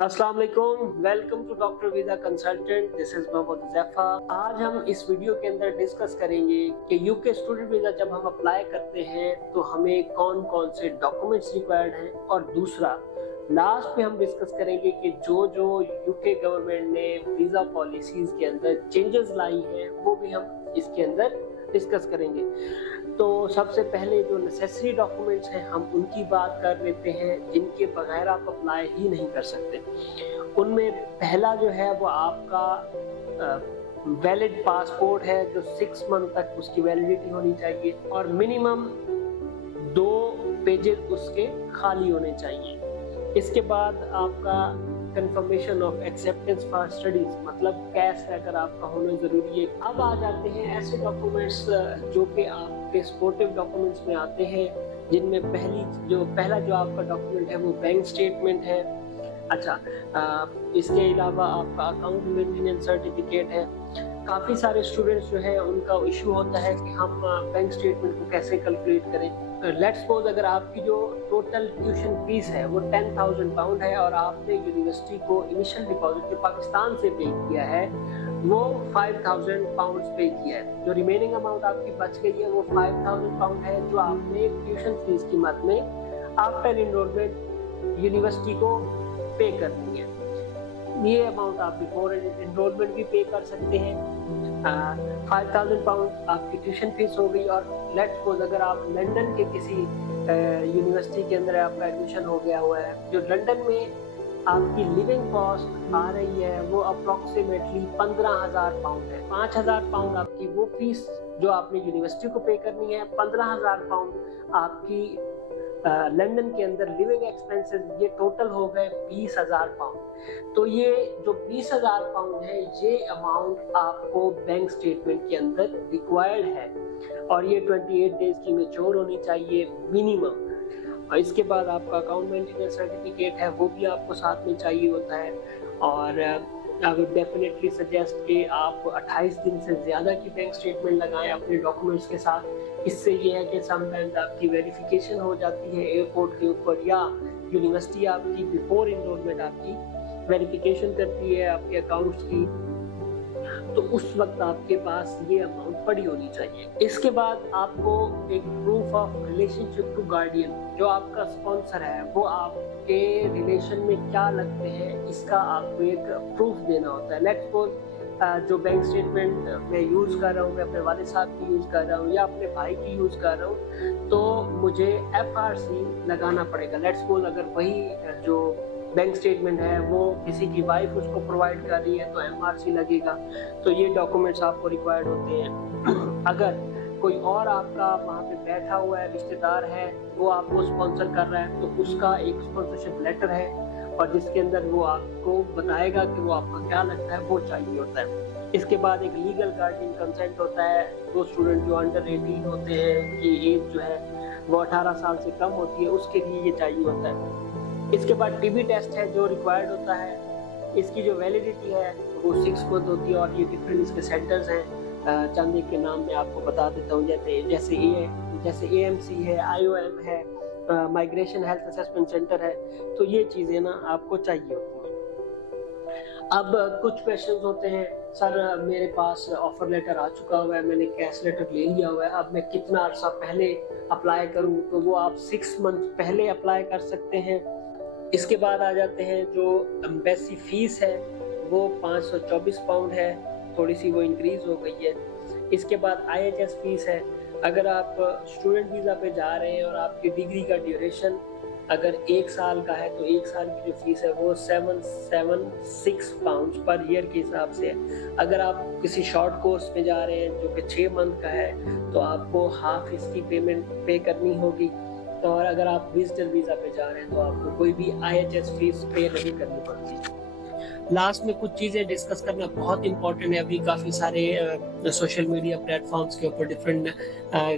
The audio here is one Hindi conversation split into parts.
अस्सलाम वालेकुम, welcome to doctor visa consultant. This is Mohammad Huzaifa. आज हम इस वीडियो के अंदर डिस्कस करेंगे कि यूके स्टूडेंट वीजा जब हम अप्लाई करते हैं तो हमें कौन कौन से डॉक्यूमेंट्स रिक्वायर्ड हैं, और दूसरा लास्ट में हम डिस्कस करेंगे कि जो जो यूके गवर्नमेंट ने वीजा पॉलिसीज के अंदर चेंजेस लाई हैं वो भी हम इसके अंदर डिस्कस करेंगे। तो सबसे पहले जो नेसेसरी डॉक्यूमेंट्स हैं हम उनकी बात कर लेते हैं, जिनके बगैर आप अप्लाई ही नहीं कर सकते। उनमें पहला जो है वो आपका वैलिड पासपोर्ट है, जो 6 मंथ तक उसकी वैलिडिटी होनी चाहिए और मिनिमम 2 पेजेस उसके खाली होने चाहिए। इसके बाद आपका confirmation of acceptance for studies, मतलब कैश अगर आपका होना जरूरी है। अब आ जाते हैं ऐसे डॉक्यूमेंट्स जो कि आपके सपोर्टिव डॉक्यूमेंट्स में आते हैं, जिनमें पहला जो आपका डॉक्यूमेंट है वो बैंक स्टेटमेंट है। अच्छा, इसके अलावा आपका अकाउंट मेंटेनेंस सर्टिफिकेट है। काफ़ी सारे स्टूडेंट्स जो है उनका इशू होता है कि हम बैंक स्टेटमेंट को कैसे कैलकुलेट करें। लेट्स सपोज अगर आपकी जो टोटल ट्यूशन फीस है वो 10,000 पाउंड है और आपने यूनिवर्सिटी को इनिशियल डिपॉजिट जो पाकिस्तान से पे किया है वो 5,000 पाउंड पे किया है। जो रिमेनिंग अमाउंट आपकी बच गई है वो 5,000 पाउंड है, जो आपने ट्यूशन फीस की मद में आफ्टर इनरोलमेंट यूनिवर्सिटी को पे करनी है। ये अमाउंट आप बिफोर एनरोलमेंट भी पे कर सकते हैं। 5,000 पाउंड आपकी ट्यूशन फीस हो गई। और लेट्स सपोज अगर आप लंदन के किसी यूनिवर्सिटी के अंदर आपका एडमिशन हो गया हुआ है, जो लंदन में आपकी लिविंग कॉस्ट आ रही है वो अप्रोक्सीमेटली 15,000 पाउंड है। 5,000 पाउंड आपकी वो फीस जो आपने यूनिवर्सिटी को पे करनी है, 15,000 पाउंड आपकी लंदन के अंदर लिविंग एक्सपेंसेस, ये टोटल हो गए 20,000 पाउंड। तो ये जो 20,000 पाउंड है ये अमाउंट आपको बैंक स्टेटमेंट के अंदर रिक्वायर्ड है और ये 28 डेज की मैच्योर होनी चाहिए मिनिमम। और इसके बाद आपका अकाउंट मेंटेनेंस सर्टिफिकेट है, वो भी आपको साथ में चाहिए होता है। और आई वुड डेफिनेटली सजेस्ट कि आप 28 दिन से ज़्यादा की बैंक स्टेटमेंट लगाएं अपने डॉक्यूमेंट्स के साथ। इससे ये है कि समटाइम्स आपकी वेरिफिकेशन हो जाती है एयरपोर्ट के ऊपर, या यूनिवर्सिटी आपकी बिफोर इनरोलमेंट आपकी वेरिफिकेशन करती है आपके अकाउंट्स की, तो उस वक्त आपके पास ये अमाउंट पड़ी होनी चाहिए। इसके बाद आपको एक proof of relationship to guardian, जो आपका स्पॉन्सर है वो आपके रिलेशन में क्या लगते हैं इसका आपको एक प्रूफ देना होता है। लेट्स सपोज जो बैंक स्टेटमेंट मैं यूज़ कर रहा हूँ, मैं अपने वालिद साहब की यूज़ कर रहा हूँ या अपने भाई की यूज़ कर रहा हूँ, तो मुझे FRC लगाना पड़ेगा। लेट्स सपोज अगर वही जो बैंक स्टेटमेंट है वो किसी की वाइफ उसको प्रोवाइड कर रही है तो MRC लगेगा। तो ये डॉक्यूमेंट्स आपको रिक्वायर्ड होते हैं। अगर कोई और आपका वहाँ पे बैठा हुआ है, रिश्तेदार है, वो आपको स्पॉन्सर कर रहा है, तो उसका एक स्पॉन्सरशिप लेटर है और जिसके अंदर वो आपको बताएगा कि वो आपका क्या लगता है, वो चाहिए होता है। इसके बाद एक लीगल गार्डियन कंसेंट होता है। वो स्टूडेंट जो अंडर 18 होते हैं कि एज जो है वो 18 साल से कम होती है, उसके लिए ये चाहिए होता है। इसके बाद TB टेस्ट है जो रिक्वायर्ड होता है। इसकी जो वैलिडिटी है वो 6 मंथ होती है और ये डिफरेंट इसके सेंटर्स हैं। चंद एक के नाम मैं आपको बता देता हूँ, जैसे AMC है, IOM है, माइग्रेशन हेल्थ असेसमेंट सेंटर है। तो ये चीज़ें ना आपको चाहिए होती हैं। अब कुछ क्वेश्चंस होते हैं, सर मेरे पास ऑफर लेटर आ चुका हुआ है, मैंने कैश लेटर ले लिया हुआ है, अब मैं कितना अर्सा पहले अप्लाई करूँ? तो वो आप 6 मंथ पहले अप्लाई कर सकते हैं। इसके बाद आ जाते हैं जो एम्बेसी फीस है वो 524 पाउंड है, थोड़ी सी वो इंक्रीज हो गई है। इसके बाद IHS फीस है। अगर आप स्टूडेंट वीज़ा पे जा रहे हैं और आपकी डिग्री का ड्यूरेशन अगर 1 साल का है तो 1 साल की जो फीस है वो 776 पाउंड पर ईयर के हिसाब से है। अगर आप किसी शॉर्ट कोर्स में जा रहे हैं जो कि 6 मंथ का है तो आपको हाफ इसकी पेमेंट पे करनी होगी। और अगर आप विजिटर वीज़ा पे जा रहे हैं तो आपको कोई भी IHS फीस पे नहीं करनी पड़ती। लास्ट में कुछ चीज़ें डिस्कस करना बहुत इंपॉर्टेंट है। अभी काफ़ी सारे सोशल मीडिया प्लेटफॉर्म्स के ऊपर डिफरेंट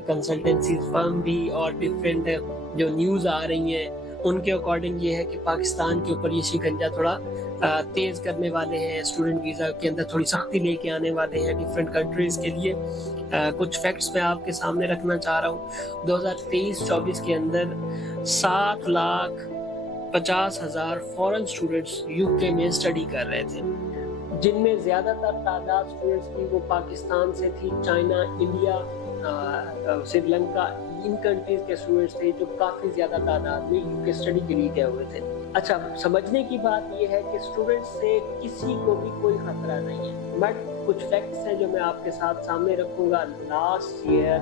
कंसल्टेंसी फर्म भी और डिफरेंट जो न्यूज़ आ रही हैं उनके अकॉर्डिंग ये है कि पाकिस्तान के ऊपर ये शिकंजा थोड़ा तेज करने वाले हैं। स्टूडेंट वीज़ा के अंदर थोड़ी सख्ती लेके आने वाले हैं डिफरेंट कंट्रीज़ के लिए। कुछ फैक्ट्स मैं आपके सामने रखना चाह रहा हूँ। 2023-24 के अंदर 7 लाख 50,000 फॉरेन स्टूडेंट्स यूके में स्टडी कर रहे थे, जिनमें ज़्यादातर तादाद स्टूडेंट्स की वो पाकिस्तान से थी, चाइना, इंडिया, श्रीलंका, इन कंट्रीज़ के स्टूडेंट्स थे जो काफ़ी ज़्यादा तादाद में यूके स्टडी के लिए गए हुए थे। अच्छा, समझने की बात ये है कि स्टूडेंट्स से किसी को भी कोई खतरा नहीं है, बट कुछ फैक्ट्स हैं जो मैं आपके साथ सामने रखूँगा। लास्ट ईयर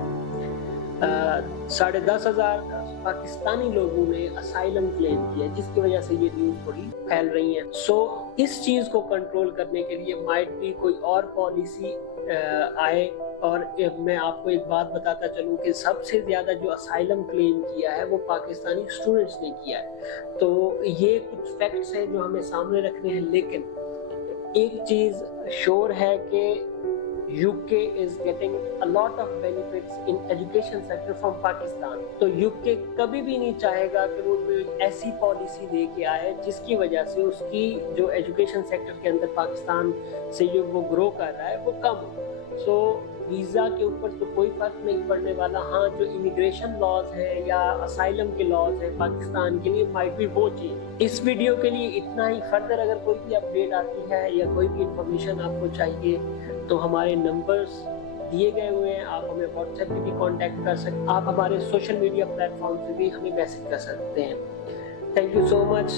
10,500 पाकिस्तानी लोगों ने असाइलम क्लेम किया, जिसकी वजह से ये न्यूज़ थोड़ी फैल रही है। सो इस चीज़ को कंट्रोल करने के लिए माइट भी कोई और पॉलिसी आए। और मैं आपको एक बात बताता चलूँ कि सबसे ज़्यादा जो असाइलम क्लेम किया है वो पाकिस्तानी स्टूडेंट्स ने किया है। तो ये कुछ फैक्ट्स हैं जो हमें सामने रखने हैं, लेकिन एक चीज़ श्योर है कि UK is getting a lot of benefits in education sector from Pakistan। तो UK कभी भी नहीं चाहेगा कि वो कोई ऐसी पॉलिसी लेके आए जिसकी वजह से उसकी जो एजुकेशन सेक्टर के अंदर पाकिस्तान से जो वो ग्रो कर रहा है वो कम हो। सो वीज़ा के ऊपर तो कोई फर्क नहीं पड़ने वाला। हाँ, जो इमिग्रेशन लॉज है या असाइलम के लॉज है पाकिस्तान के लिए माइट भी वो चीज़। इस वीडियो के लिए इतना ही। फर्दर अगर कोई भी अपडेट आती है या कोई भी इंफॉर्मेशन आपको चाहिए तो हमारे नंबर्स दिए गए हुए हैं, आप हमें व्हाट्सएप पे भी कांटेक्ट कर सकते हैं, आप हमारे सोशल मीडिया प्लेटफॉर्म पे भी हमें मैसेज कर सकते हैं। Thank you so much.